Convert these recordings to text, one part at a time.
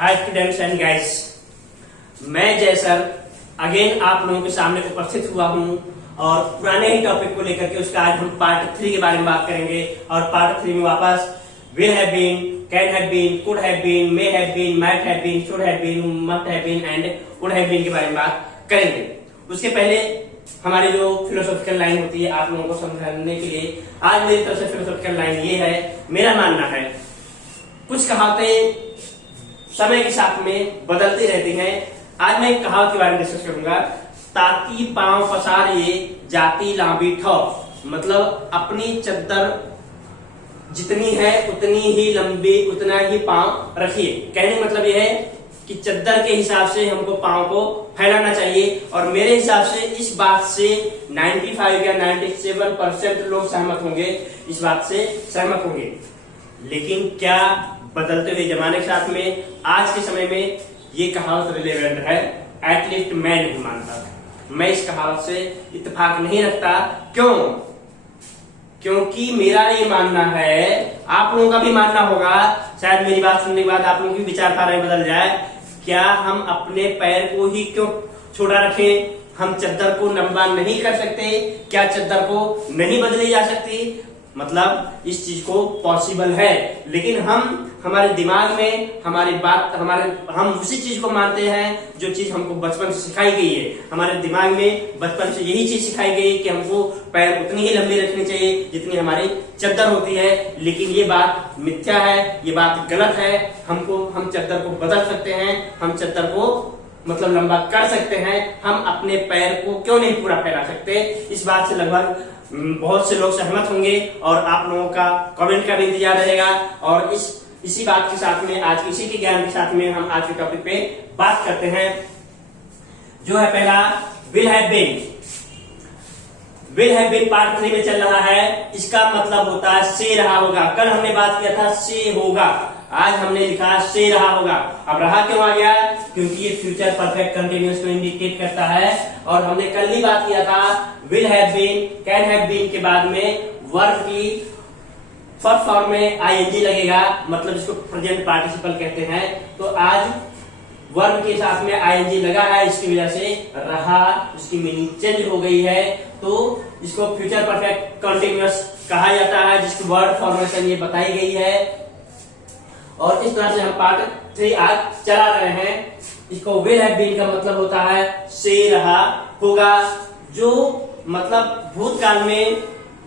Hi students and guys, मैं जय sir again आप लोगों के सामने उपस्थित हुआ हूं और पुराने ही टॉपिक को लेकर के उसका आज हम पार्ट 3 के बारे में बात करेंगे। और पार्ट 3 में वापस will have been, can have been, could have been, may have been, might have been, should have been, must have been and would have been के बारे में बात करेंगे। उसके पहले हमारी जो फिलोसॉफिकल लाइन होती है आप लोगों को समझाने के लिए, आज मेरी तरफ से फिलोसॉफिकल लाइन ये है, मेरा मानना है कुछ कहावतें समय के साथ में बदलती रहती हैं। आज मैं एक कहावत के बारे में डिस्कस करूंगा, ताती पांव पसारिए जाती लांबी ठौर। मतलब अपनी चद्दर जितनी है उतनी ही लंबी, उतना ही पांव रखिए। कहने का मतलब यह है कि चद्दर के हिसाब से हमको पांव को फैलाना चाहिए। और मेरे हिसाब से इस बात से 95 या 97% लोग सहमत होंगे, इस बात से सहमत होंगे। लेकिन क्या बदलते हुए जमाने के साथ में आज के समय में ये कहावत रिलेवेंट है? एटलीस्ट मैं नहीं मानता, मैं इस कहावत से इत्तेफाक नहीं रखता। क्यों? क्योंकि मेरा ये मानना है, आप लोगों का भी मानना होगा, शायद मेरी बात सुनने के बाद आप लोगों की विचारधारा बदल जाए। क्या हम अपने पैर को ही क्यों छोटा रखें? हम चद्दर को लंबा नहीं कर सकते? क्या चद्दर को नहीं बदली जा सकती? मतलब इस चीज को पॉसिबल है, लेकिन हम हमारे दिमाग में हम उसी चीज को मानते हैं जो चीज हमको बचपन से सिखाई गई है। हमारे दिमाग में बचपन से यही चीज सिखाई गई कि हमको पैर उतनी ही लंबी रखनी चाहिए जितनी हमारी चद्दर होती है। लेकिन ये बात मिथ्या है, ये बात गलत है। हम चद्दर को बदल सकते हैं, हम चद्दर को मतलब लंबा कर सकते हैं। हम अपने पैर को क्यों नहीं पूरा फैला सकते? इस बात से लगभग बहुत से लोग सहमत होंगे और आप लोगों का कमेंट का भी इंतजार रहेगा। और इसी बात के साथ में, आज इसी के ज्ञान के साथ में हम आज के टॉपिक पे बात करते हैं, जो है पहला will have been. Will have been part 3 में चल रहा है। इसका मतलब होता है से रहा होगा। कल हमने बात किया था से होगा, आज हमने लिखा से रहा होगा। अब रहा क्यों आ गया? क्योंकि ये फ्यूचर परफेक्ट कंटिन्यूअस को इंडिकेट करता है। और हमने कल ही बात किया था will have been, can have been के बाद में वर्ब की फर्स्ट फॉर्म में आईएनजी लगेगा, मतलब इसको प्रेजेंट पार्टिसिपल कहते हैं। तो आज वर्ब के साथ में आईएनजी लगा है, इसकी वजह से रहा, उसकी मीनिंग चेंज हो गई है। तो इसको फ्यूचर परफेक्ट कंटिन्यूअस कहा जाता है, जिसकी वर्ड फॉर्मेशन ये बताई गई है। और इस तरह से हम पार्ट 3 आज चला रहे हैं। इसको विल हैव बीन का मतलब होता है से रहा होगा, जो मतलब भूतकाल में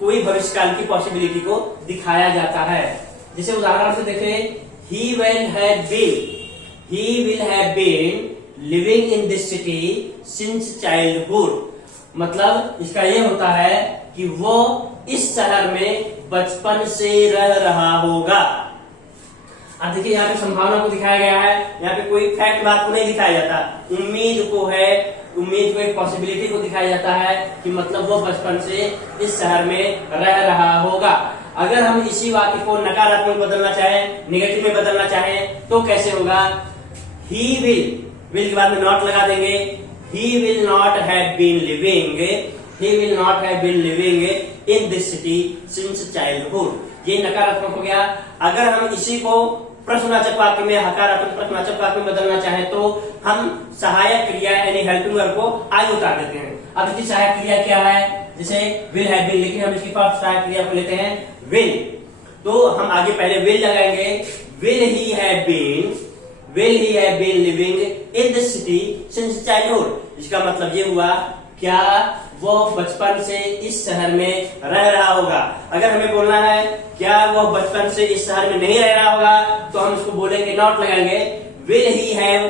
कोई भविष्यकाल की पॉसिबिलिटी को दिखाया जाता है। जैसे उदाहरण से देखें, he will have been living in this city since childhood। मतलब इसका ये होता है कि वो इस शहर में बचपन से रह रहा होगा। अब देखिए यहाँ पे संभावना को दिखाया गया है, यहाँ पे कोई फैक्ट बात को नहीं दिखाया जाता। उम्मीद को एक पॉसिबिलिटी को दिखाया जाता है कि मतलब वो बचपन से इस शहर में रह रहा होगा। अगर हम इसी वाक्य को नकारात्मक बदलना चाहें, नेगेटिव में बदलना चाहें, तो कैसे होगा? ही विल के बाद में नॉट लगा देंगे। he will not have been living in this city since childhood। ये नकारात्मक हो गया। अगर हम इसी को प्रश्नवाचक वाक्य में, हकारात्मक प्रश्नवाचक वाक्य में बदलना चाहें, तो हम सहायक क्रिया यानी हेल्पिंग वर्ब को आगे उतार देते हैं। अब इसकी सहायक क्रिया क्या है? जैसे विल हैव बीन, लेकिन हम इसकी फर्स्ट सहायक क्रिया को लेते हैं विल। तो हम आगे पहले विल लगाएंगे। Will he have been living in this city since childhood. इसका मतलब ये हुआ, क्या वो बचपन से इस शहर में रह रहा होगा। अगर हमें बोलना है क्या वो बचपन से इस शहर में नहीं रह रहा होगा, तो हम इसको बोलेंगे, नॉट लगाएंगे। Will he have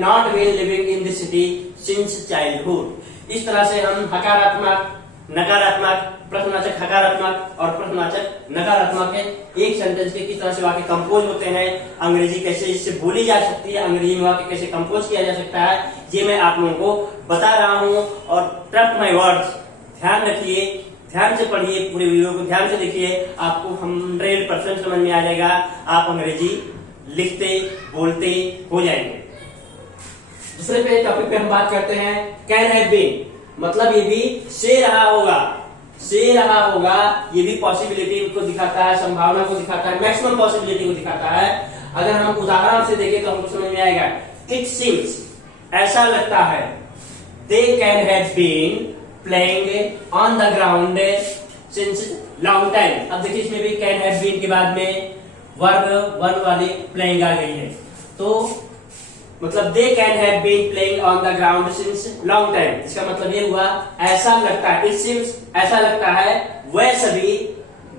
not been living in this city since childhood. इस तरह से हम हकारात्मक, नकारात्मक, प्रश्नवाचक हकारात्मक और प्रश्नवाचक नकारात्मक के एक सेंटेंस के किस तरह से वाक्य कंपोज होते हैं, अंग्रेजी कैसे इससे बोली जा सकती है, अंग्रेजी में वाक्य कैसे कंपोज किया जा सकता है, ये मैं आप लोगों को बता रहा हूं। और ट्रस्ट माय वर्ड्स, ध्यान रखिए, ध्यान से पढ़िए, पूरे वीडियो को ध्यान से देखिए, आपको 100% समझ में आ जाएगा। आप अंग्रेजी लिखते बोलते हो जाएंगे। दूसरे टॉपिक पे हम बात करते हैं कैन हैव बीन। मतलब ये भी से रहा होगा। से रहा होगा, ये भी पॉसिबिलिटी को दिखाता है, संभावना को दिखाता है, मैक्सिमम पॉसिबिलिटी को दिखाता है। अगर हम उदाहरण से देखें तो हमको समझ में आएगा। इट सीम्स, ऐसा लगता है, they can have been playing on the ground since long time. अब देखिए इसमें भी कैन हैव बीन के बाद में वर्ब वन वाली प्लेइंग आ गई है, तो मतलब they can have been playing on the ground since long time. इसका मतलब ये हुआ ऐसा लगता है, इट सीम्स ऐसा लगता है, वह सभी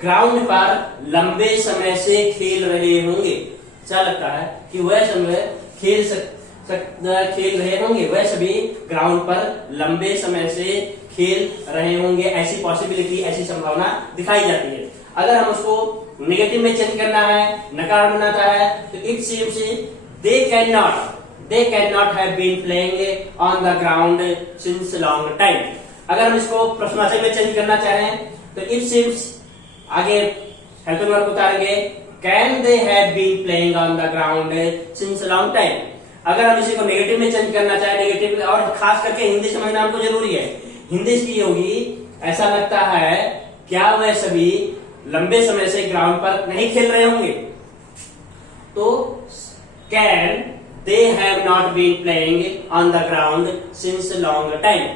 ग्राउंड पर लंबे समय से खेल रहे होंगे। ऐसा लगता है कि वह समय खेल रहे होंगे, वह सभी ग्राउंड पर लंबे समय से खेल रहे होंगे। ऐसी पॉसिबिलिटी, ऐसी संभावना दिखाई जाती है। अगर हम उसको नेगेटिव में चेंज करना है, नकार बनाता है, तो it seems they can not have been playing on the ground since long time. अगर हम इसको प्रश्नवाचक में चेंज करना चाहें तो इट सीम्स आगे हेल्पिंग वर्ब उतारेंगे, can they have been playing on the ground since long time. अगर हम इसी को नेगेटिव में चेंज करना चाहें, नेगेटिव, और खास करके हिंदी समझना हमको जरूरी है। हिंदी इसकी होगी, ऐसा लगता है क्या वह सभी लंबे समय से ग्राउंड पर नहीं खेल रहे होंगे, तो can they have not been playing on the ground since long time.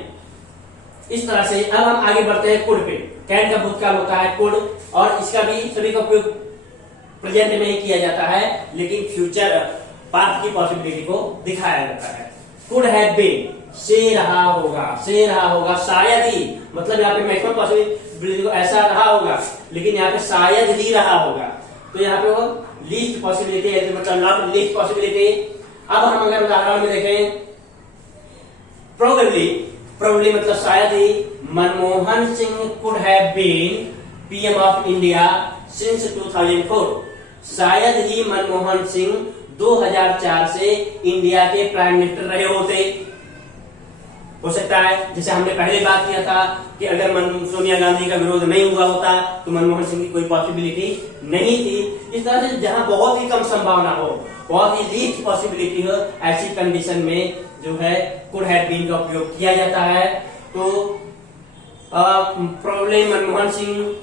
इस तरह से अब हम आगे बढ़ते हैं कुड पे। कैन का भूतकाल होता है कुड, और इसका भी सभी का उपयोग प्रेजेंट में ही किया जाता है, लेकिन फ्यूचर पास्ट की पॉसिबिलिटी को दिखाया जाता है। कुड हैव बीन, से रहा होगा, शायद ही, मतलब यहाँ पे मैक्सिमम पॉसिबिलिटी को ऐसा रहा होगा, लेकिन यहाँ पे शायद ही रहा होगा, तो यहाँ पे वो लीस्ट पॉसिबिलिटी है, मतलब नॉट लीस्ट पॉसिबिलिटी। अब हम अगर उदाहरण में देखें, प्रोबेबली मतलब शायद ही, Manmohan Singh could have been PM of India since 2004। शायद ही मनमोहन सिंह 2004 से इंडिया के प्राइम मिनिस्टर रहे होते। हो सकता है, जैसे हमने पहले बात किया था कि अगर सोनिया गांधी का विरोध नहीं हुआ होता तो मनमोहन सिंह की कोई पॉसिबिलिटी नहीं थी। इस तरह से जहां बहुत ही कम संभावना हो, बहुत ही लीस्ट पॉसिबिलिटी हो, ऐसी कंडीशन में जो है कुड हैव बीन का उपयोग किया जाता है। तो problem Manmohan Singh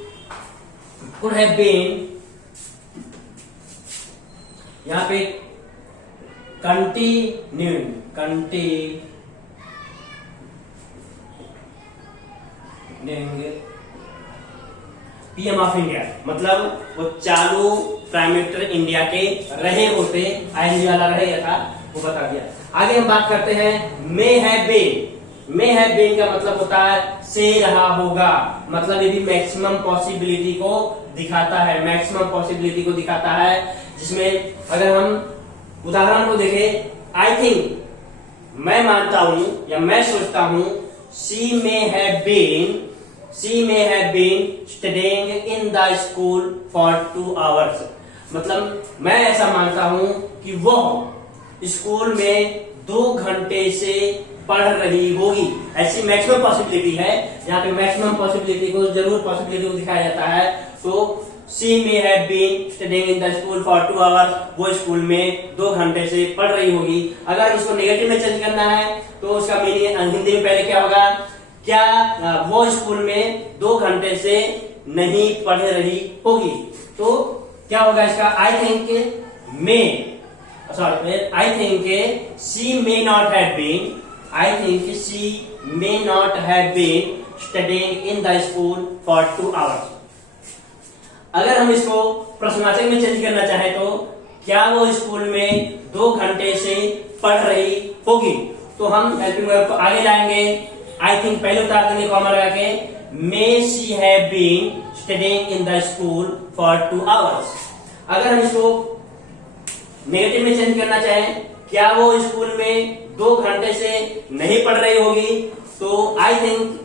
could have been, यहाँ पे कंटिन्यूइंग पीएम ऑफ इंडिया, मतलब वो चालू प्राइम मिनिस्टर इंडिया के रहे होते। आईएनजी वाला रहेगा था, वो बता दिया। आगे हम बात करते हैं मे हैव बीन का मतलब होता है से रहा होगा, मतलब ये भी मैक्सिमम पॉसिबिलिटी को दिखाता है, जिसमें अगर हम उदाहरण को देखें, आई थिंक, मैं मानता हूं या मैं सोचता हूं, she may have been studying in the school for 2 hours। मतलब मैं ऐसा मानता हूं कि वह स्कूल में 2 घंटे से पढ़ रही होगी। ऐसी मैक्सिमम पॉसिबिलिटी है, यहाँ पे मैक्सिमम पॉसिबिलिटी को दिखाया जाता है। तो she may have been studying in the school for 2 hours, वो स्कूल में 2 घंटे से पढ़ रही होगी। अगर इसको नेगेटिव में चेंज करना है तो उसका मीनिंग हिंदी में पहले क्या होगा, क्या वो स्कूल में 2 घंटे से नहीं पढ़ रही होगी, तो क्या होगा इसका, I think she may not have been studying in the school for 2 hours। अगर हम इसको प्रश्नवाचक में चेंज करना चाहें तो क्या वो स्कूल में 2 घंटे से पढ़ रही होगी, तो हम हेल्पिंग वर्ब को आगे लाएंगे। आई थिंक पहले उतार देंगे कॉमा लगा के, may she have been studying in the school for 2 hours। अगर हम इसको नेगेटिव में चेंज करना चाहें, क्या वो स्कूल में 2 घंटे से नहीं पढ़ रही होगी, तो I think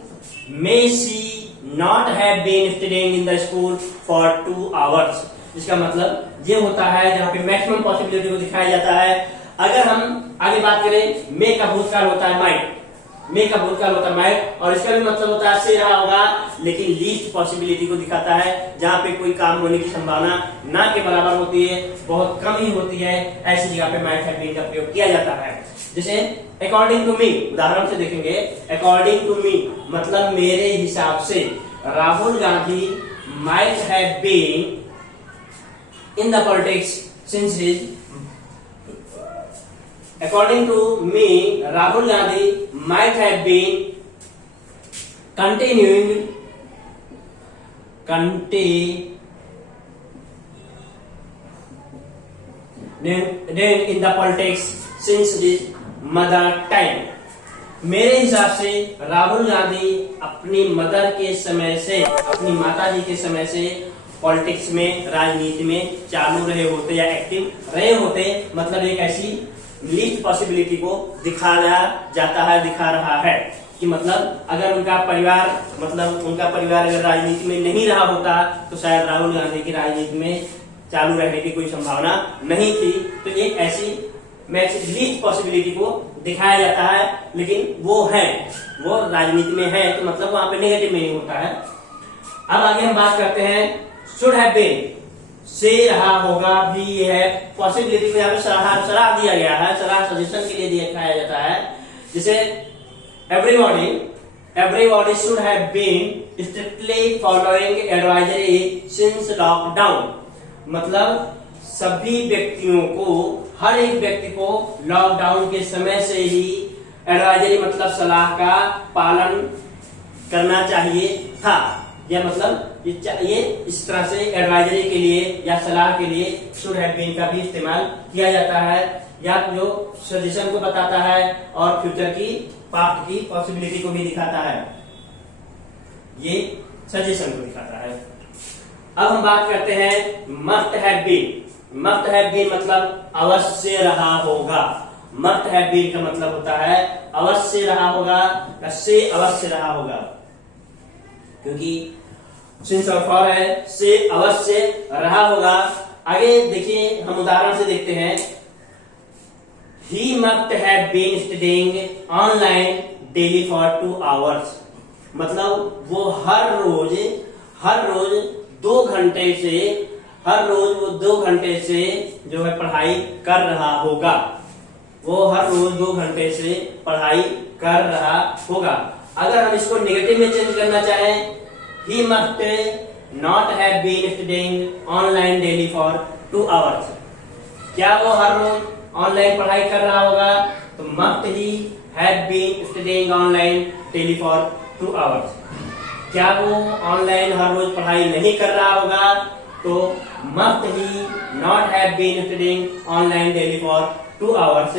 may she not have been studying in the school for 2 hours। इसका मतलब ये होता है जहां पे मैक्सिमम पॉसिबिलिटी को दिखाया जाता है। अगर हम आगे बात करें, मे का भूतकाल होता है माइट, और इसका भी मतलब होता है से रहा होगा, लेकिन लीस्ट पॉसिबिलिटी को दिखाता है, जहां पे कोई काम होने की संभावना ना के बराबर होती है, बहुत कम ही होती है। ऐसी जगह पे माइट हैव बीन का प्रयोग किया जाता है। जैसे अकॉर्डिंग टू मी, उदाहरण से देखेंगे, अकॉर्डिंग टू मी मतलब मेरे हिसाब से, Rahul Gandhi might have been in the politics since his. According to me, Rahul Gandhi might have been continuing in the politics since his mother time. मेरे हिसाब से राहुल गांधी अपनी मदर के समय से, अपनी माताजी के समय से पॉलिटिक्स में, राजनीति में चालू रहे होते या एक्टिव रहे होते। मतलब एक ऐसी लीस्ट पॉसिबिलिटी को दिखाया जाता है, दिखा रहा है कि मतलब अगर उनका परिवार अगर राजनीति में नहीं रहा होता तो शायद राहुल गांधी की राजनीति में चालू रहने की कोई संभावना नहीं थी। तो एक ऐसी लीस्ट पॉसिबिलिटी को दिखाया जाता है, लेकिन वो राजनीति में है तो मतलब वहां पे नेगेटिव मीनिंग होता है। अब आगे हम बात करते हैं शुड हैव बीन से रहा होगा भी। ये है पॉसिबिलिटी को यहाँ पे सलाह दिया गया है, सलाह सजेशन के लिए दिखाया जाता है। जैसे everybody should have been strictly following advisory since lockdown। मतलब सभी व्यक्तियों को, हर एक व्यक्ति को लॉकडाउन के समय से ही एडवाइजरी मतलब सलाह का पालन करना चाहिए था। या मतलब ये इस तरह से एडवाइजरी के लिए या सलाह के लिए शुड हैव बीन का भी इस्तेमाल किया जाता है, या जो सजेशन को बताता है और फ्यूचर की पास्ट की पॉसिबिलिटी को भी दिखाता है। ये सजेशन को दिखाता है। अब हम बात करते हैं must have been. Must have been मतलब अवश्य रहा होगा। मस्ट हैव बीन का मतलब होता है अवश्य रहा होगा, से अवश्य रहा होगा, क्योंकि सिंस और फॉर है, से अवश्य रहा होगा। आगे देखिए, हम उदाहरण से देखते हैं। He must have been studying online daily for 2 hours। मतलब वो हर रोज 2 घंटे से जो है पढ़ाई कर रहा होगा। वो हर रोज 2 घंटे से पढ़ाई कर रहा होगा। अगर हम इसको नेगेटिव में चेंज करना चाहें, he must not have been studying online daily for 2 hours। क्या वो हर रोज ऑनलाइन पढ़ाई कर रहा होगा? तो must he have been studying online daily for 2 hours। क्या वो ऑनलाइन हर रोज पढ़ाई नहीं कर रहा होगा? तो must he not have been studying online daily for 2 hours।